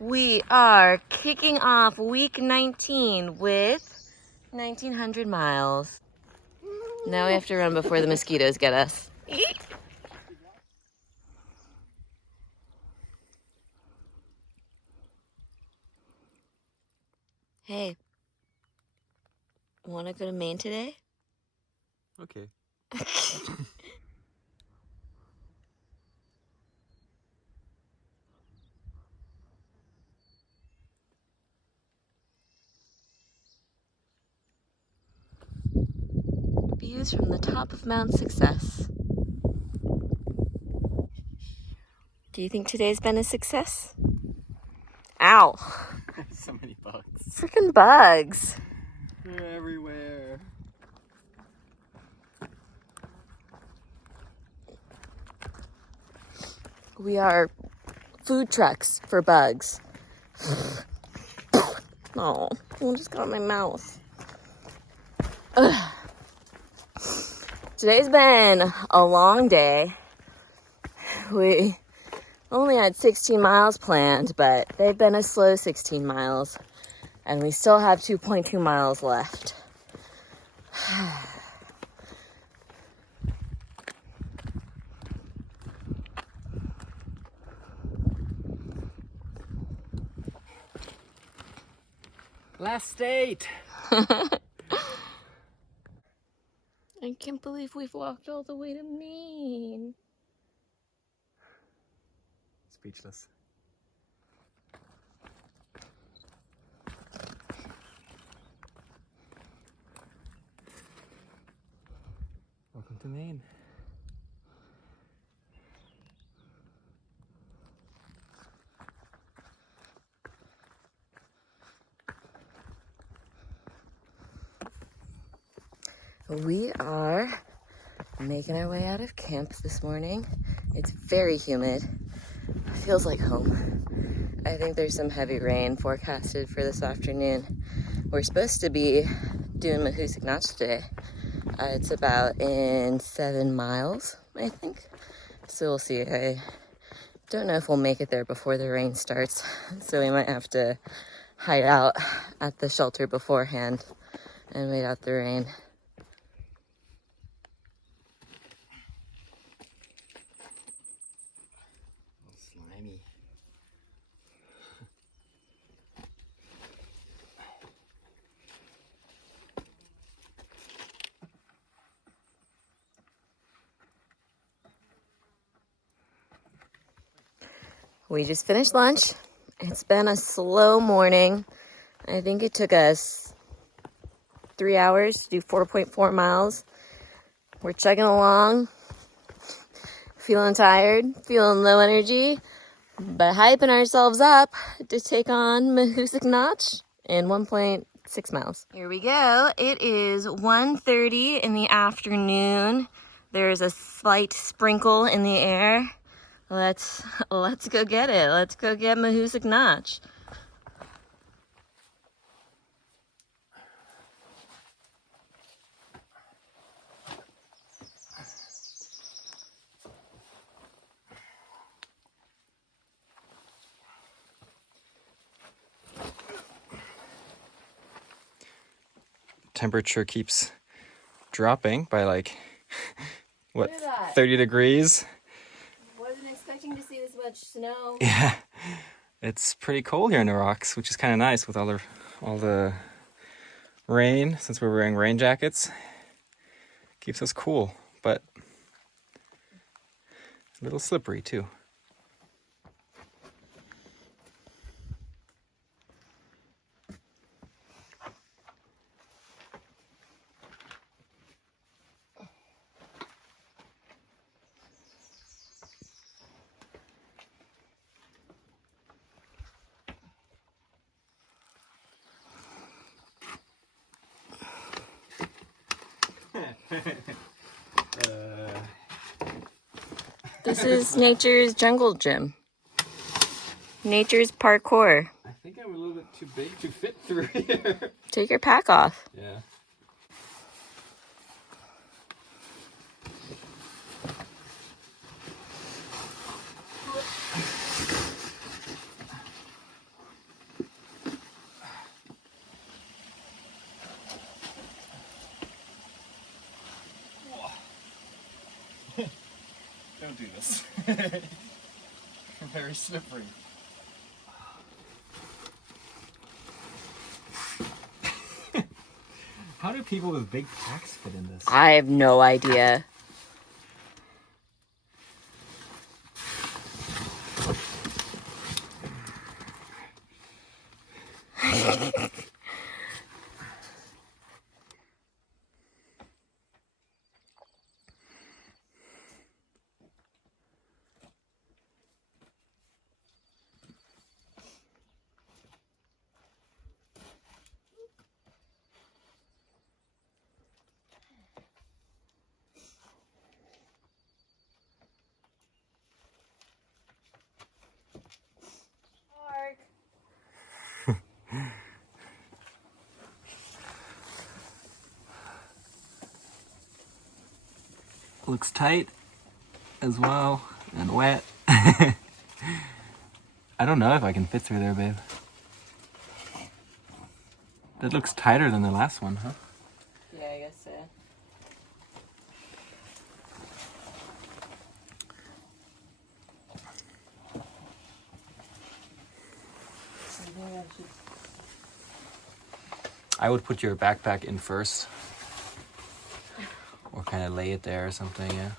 We are kicking off week 19 with 1,900 miles. Now we have to run before the mosquitoes get us. Hey, want to go to Maine today? Okay. Views from the top of Mount Success. Do you think today's been a success? Ow! So many bugs. Freaking bugs. They're everywhere. We are food trucks for bugs. Oh, I just got in my mouth. Ugh. Today's been a long day. We only had 16 miles planned, but they've been a slow 16 miles. And we still have 2.2 miles left. Last state. I can't believe we've walked all the way to Maine. Speechless. Welcome to Maine. We are making our way out of camp this morning. It's very humid. It feels like home. I think there's some heavy rain forecasted for this afternoon. We're supposed to be doing Mahoosuc Notch today. It's about in 7 miles, I think. So we'll see. I don't know if we'll make it there before the rain starts. So we might have to hide out at the shelter beforehand and wait out the rain. Slimy. We just finished lunch. It's been a slow morning. I think it took us 3 hours to do 4.4 miles. We're chugging along, feeling tired, feeling low energy, but hyping ourselves up to take on Mahoosuc Notch in 1.6 miles. Here we go. It is 1:30 in the afternoon. There's a slight sprinkle in the air. Let's go get it. Let's go get Mahoosuc Notch. Temperature keeps dropping by like, what, Look at that. 30 degrees? Wasn't expecting to see this much snow. Yeah. It's pretty cold here in the rocks, which is kind of nice with all the rain, since we're wearing rain jackets. Keeps us cool, but a little slippery too. This is nature's jungle gym. Nature's parkour. I think I'm a little bit too big to fit through here. Take your pack off. Yeah. do this. Very slippery. How do people with big packs fit in this? I have no idea. Looks tight as well and wet. I don't know if I can fit through there, babe. That looks tighter than the last one, huh? Yeah, I guess so. I would put your backpack in first. Or kind of lay it there or something, yeah.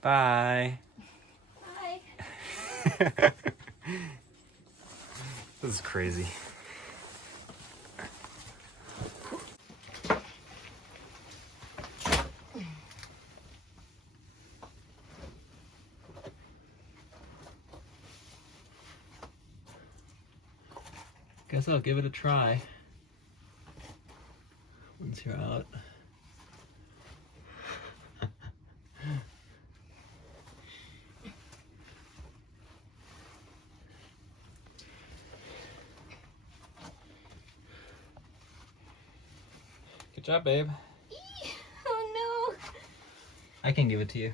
Bye. Bye. This is crazy. Guess I'll give it a try once you're out. Good job, babe. Oh no. I can give it to you.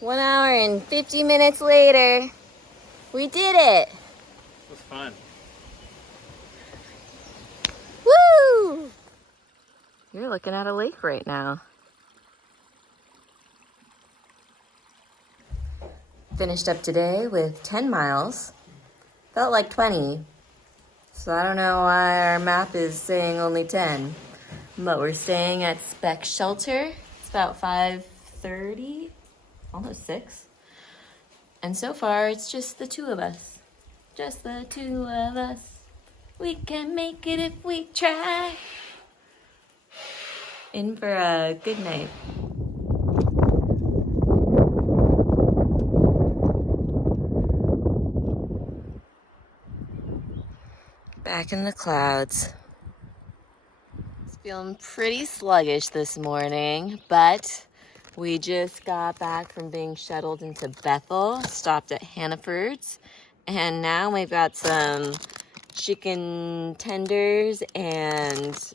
1 hour and 50 minutes later, we did it. It was fun. Woo! You're looking at a lake right now. Finished up today with 10 miles. Felt like 20. So I don't know why our map is saying only 10. But we're staying at Spec Shelter. It's about 5:30, almost 6. And so far, it's just the two of us. Just the two of us. We can make it if we try. In for a good night. Back in the clouds. It's feeling pretty sluggish this morning, but we just got back from being shuttled into Bethel, stopped at Hannaford's, and now we've got some chicken tenders and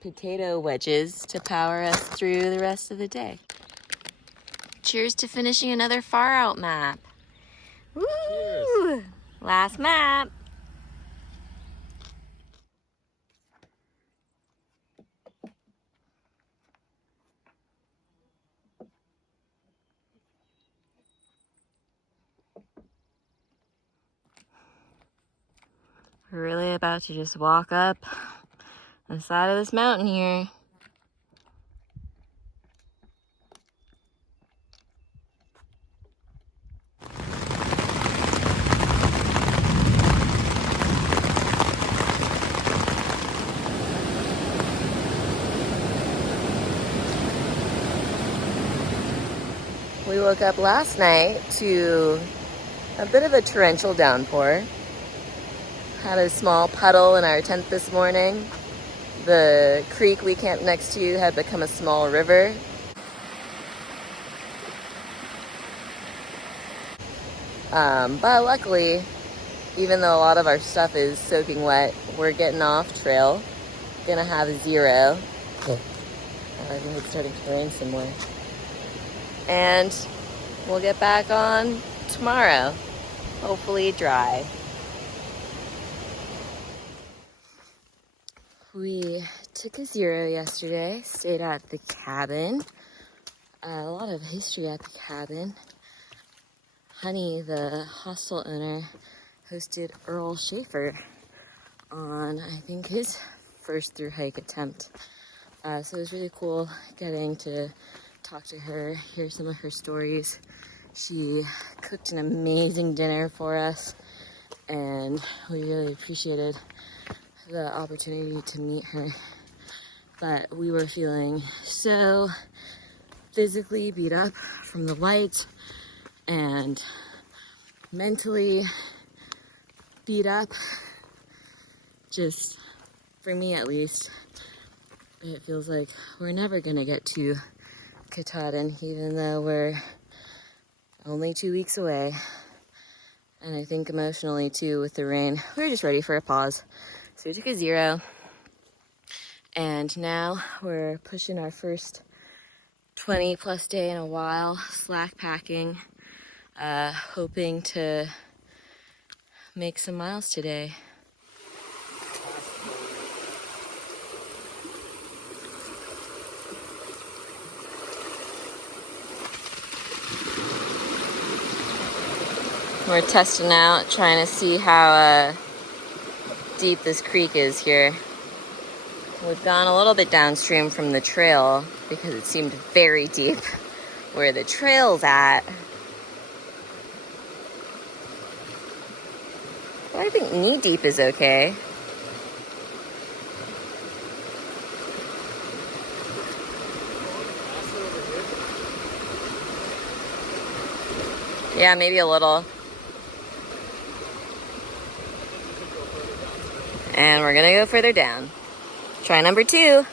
potato wedges to power us through the rest of the day. Cheers to finishing another far out map. Woo! Cheers. Last map. We're really about to just walk up the side of this mountain here. We woke up last night to a bit of a torrential downpour. Had a small puddle in our tent this morning. The creek we camped next to had become a small river. But luckily, even though a lot of our stuff is soaking wet, we're getting off trail. Gonna have 0. I think it's starting to rain some more. and we'll get back on tomorrow. Hopefully dry. We took a zero yesterday, stayed at the cabin. A lot of history at the cabin. Honey, the hostel owner, hosted Earl Schaefer on, I think, his first thru-hike attempt. So it was really cool getting to talk to her, hear some of her stories. She cooked an amazing dinner for us, and we really appreciated the opportunity to meet her. But we were feeling so physically beat up from the lights and mentally beat up. Just for me at least, it feels like we're never gonna get to Katahdin, even though we're only 2 weeks away. And I think emotionally too, with the rain, we were just ready for a pause. So we took a zero, and now we're pushing our first 20 plus day in a while, slack packing, hoping to make some miles today. We're testing out, trying to see how deep this creek is here. We've gone a little bit downstream from the trail because it seemed very deep where the trail's at. But I think knee deep is okay. Yeah, maybe a little. And we're gonna go further down. Try number 2.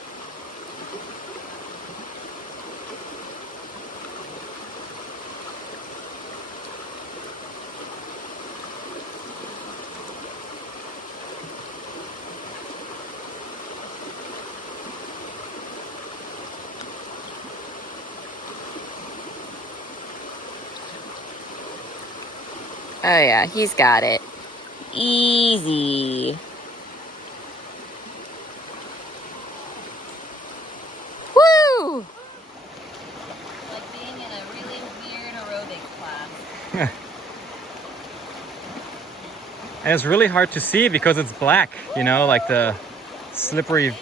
Oh yeah, he's got it. Easy. Woo! Like being in a really weird aerobics class. And it's really hard to see because it's black, you know, like the slippery.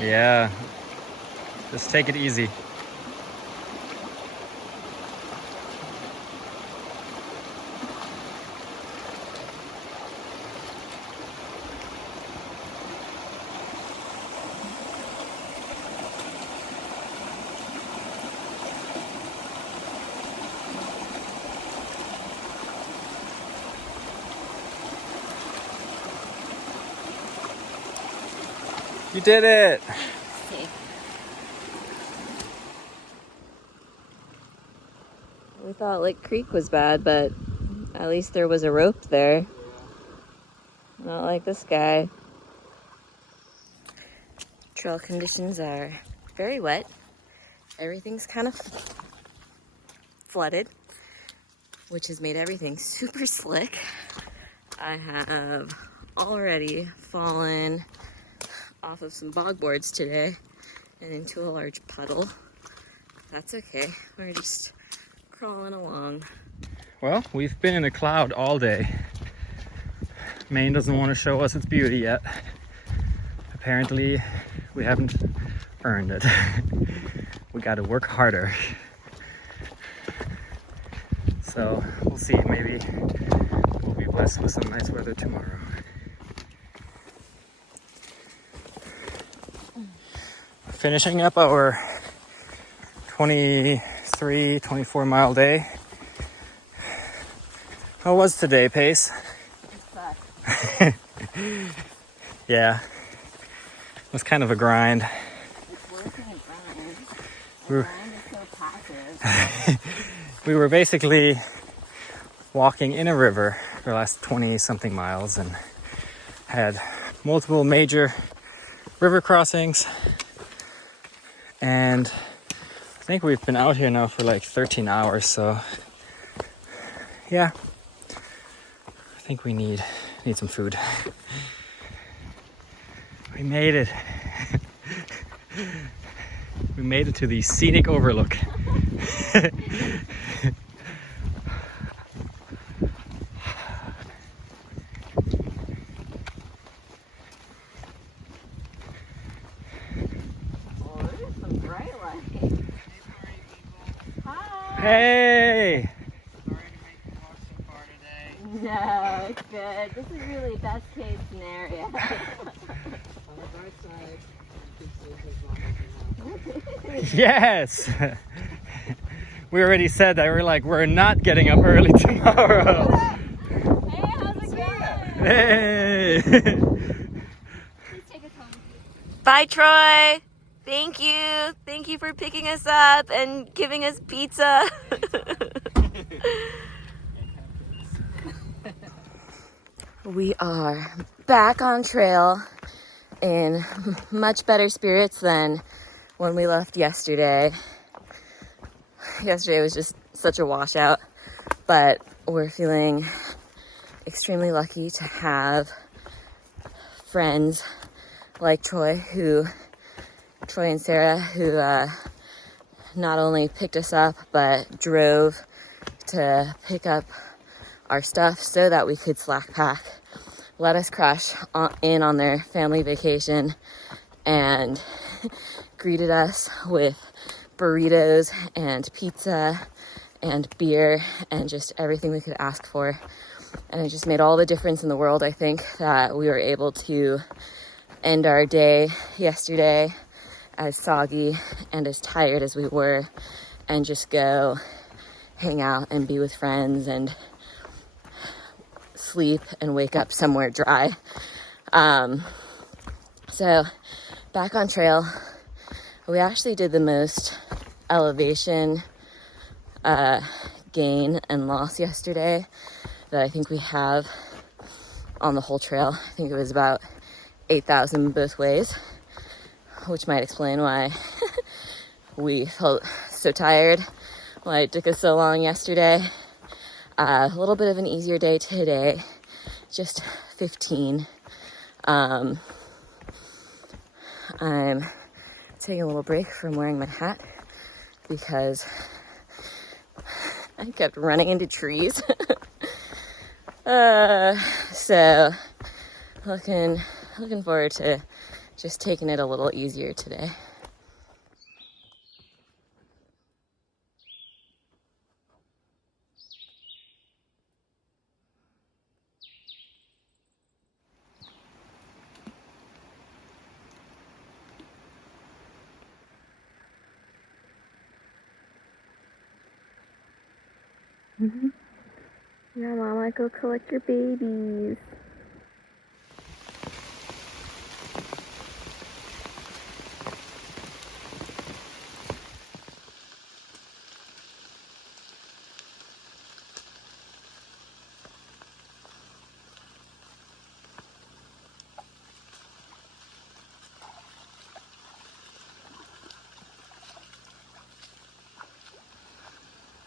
Yeah. Just take it easy. You did it! We thought Lake Creek was bad, but at least there was a rope there. Not like this guy. Trail conditions are very wet. Everything's kind of flooded, which has made everything super slick. I have already fallen off of some bog boards today and into a large puddle. That's okay. We're just crawling along. Well, we've been in a cloud all day. Maine doesn't want to show us its beauty yet. Apparently, we haven't earned it. We got to work harder. So we'll see. Maybe we'll be blessed with some nice weather tomorrow. Finishing up our 24 mile day. How was today, Pace? It Yeah, it was kind of a grind. It's worse than a grind. A grind is so passive. We were basically walking in a river for the last 20 something miles and had multiple major river crossings, and think we've been out here now for like 13 hours, so yeah. I think we need some food. We made it. We made it to the scenic overlook. Hey! Sorry to make you walk so far today. No, it's good. This is really best case scenario. On the bright side, good sleep as long as you Yes! We already said that. We're not getting up early tomorrow. Hey, how's it going? Hey! Please take us home. Bye, Troy. Thank you. Thank you for picking us up and giving us pizza. We are back on trail in much better spirits than when we left yesterday. Yesterday was just such a washout, but we're feeling extremely lucky to have friends like Troy and Sarah, who not only picked us up, but drove to pick up our stuff so that we could slack pack, let us crash in on their family vacation, and greeted us with burritos and pizza and beer and just everything we could ask for. And it just made all the difference in the world, I think, that we were able to end our day yesterday as soggy and as tired as we were, and just go hang out and be with friends and sleep and wake up somewhere dry. So back on trail, we actually did the most elevation gain and loss yesterday that I think we have on the whole trail. I think it was about 8,000 both ways, which might explain why we felt so tired, why it took us so long yesterday. A little bit of an easier day today, just 15. I'm taking a little break from wearing my hat because I kept running into trees. So looking forward to just taking it a little easier today. Yeah, Mama, go collect your babies.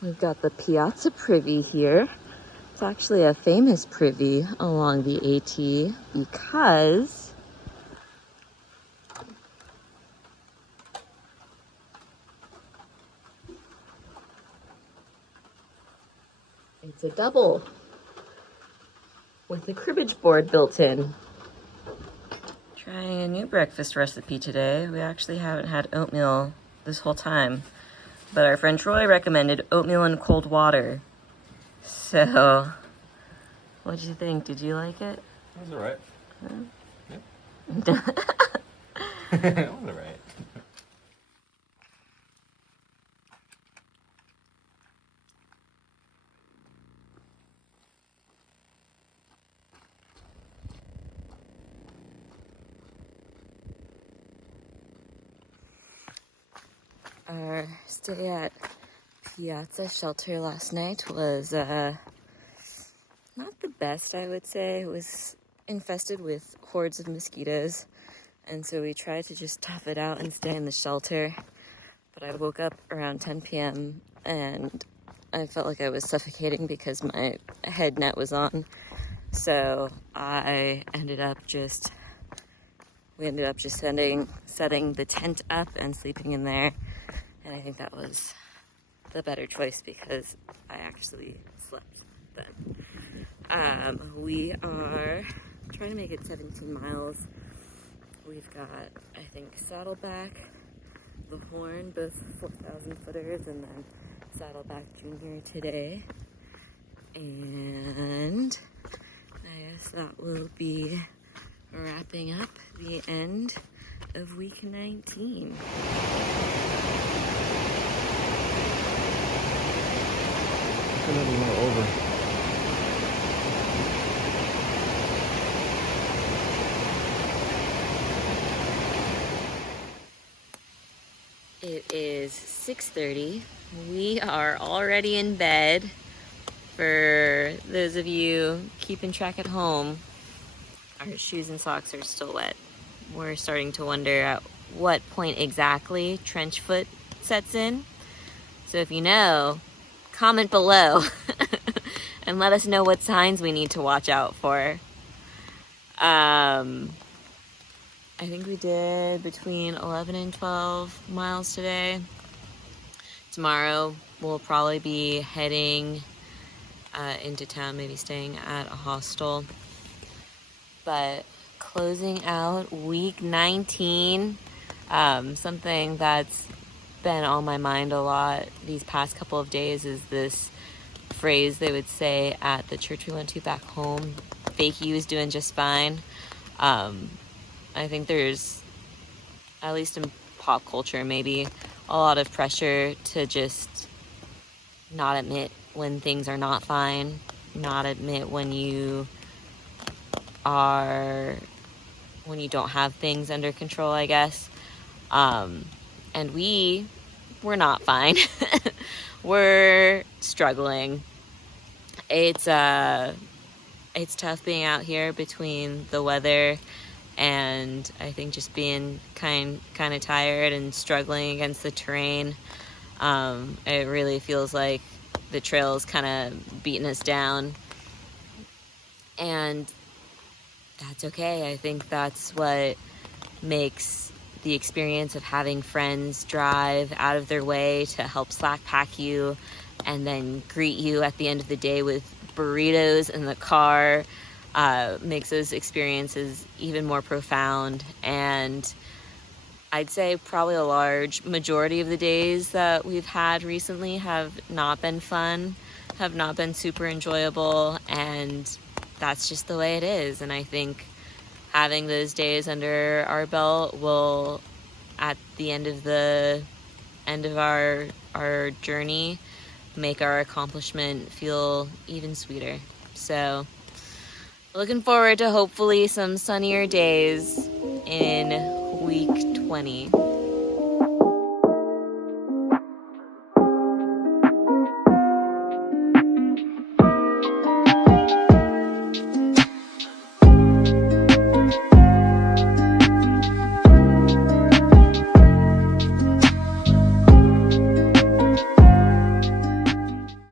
We've got the Piazza Privy here. It's actually a famous privy along the AT because it's a double with a cribbage board built in. Trying a new breakfast recipe today. We actually haven't had oatmeal this whole time, but our friend Troy recommended oatmeal in cold water. So, what did you think? Did you like it? That was alright. Yeah. That was alright. Our stay at Piazza Shelter last night was not the best, I would say. It was infested with hordes of mosquitoes, and so we tried to just tough it out and stay in the shelter. but I woke up around 10 p.m. and I felt like I was suffocating because my head net was on. So we ended up just setting the tent up and sleeping in there. And I think that was the better choice because I actually slept then. We are trying to make it 17 miles. We've got, I think, Saddleback, the Horn, both 4,000 footers, and then Saddleback Junior today. And I guess that will be wrapping up the end of week 19. A little more over. It is 6:30. We are already in bed. For those of you keeping track at home, our shoes and socks are still wet. We're starting to wonder at what point exactly trench foot sets in. So if you know, comment below and let us know what signs we need to watch out for. I think we did between 11 and 12 miles today. Tomorrow we'll probably be heading into town, maybe staying at a hostel. But closing out week 19, something that's been on my mind a lot these past couple of days is this phrase they would say at the church we went to back home: fake you is doing just fine. I think there's, at least in pop culture, maybe a lot of pressure to just not admit when things are not fine, not admit when you don't have things under control, I guess. And we're not fine. We're struggling. It's tough being out here between the weather and I think just being kind of tired and struggling against the terrain. It really feels like the trail's kind of beating us down, and that's okay. I think that's what makes the experience of having friends drive out of their way to help slack pack you and then greet you at the end of the day with burritos in the car, makes those experiences even more profound. And I'd say probably a large majority of the days that we've had recently have not been fun, have not been super enjoyable, and that's just the way it is. And I think having those days under our belt will, at the end of our journey, make our accomplishment feel even sweeter. So looking forward to hopefully some sunnier days in week 20.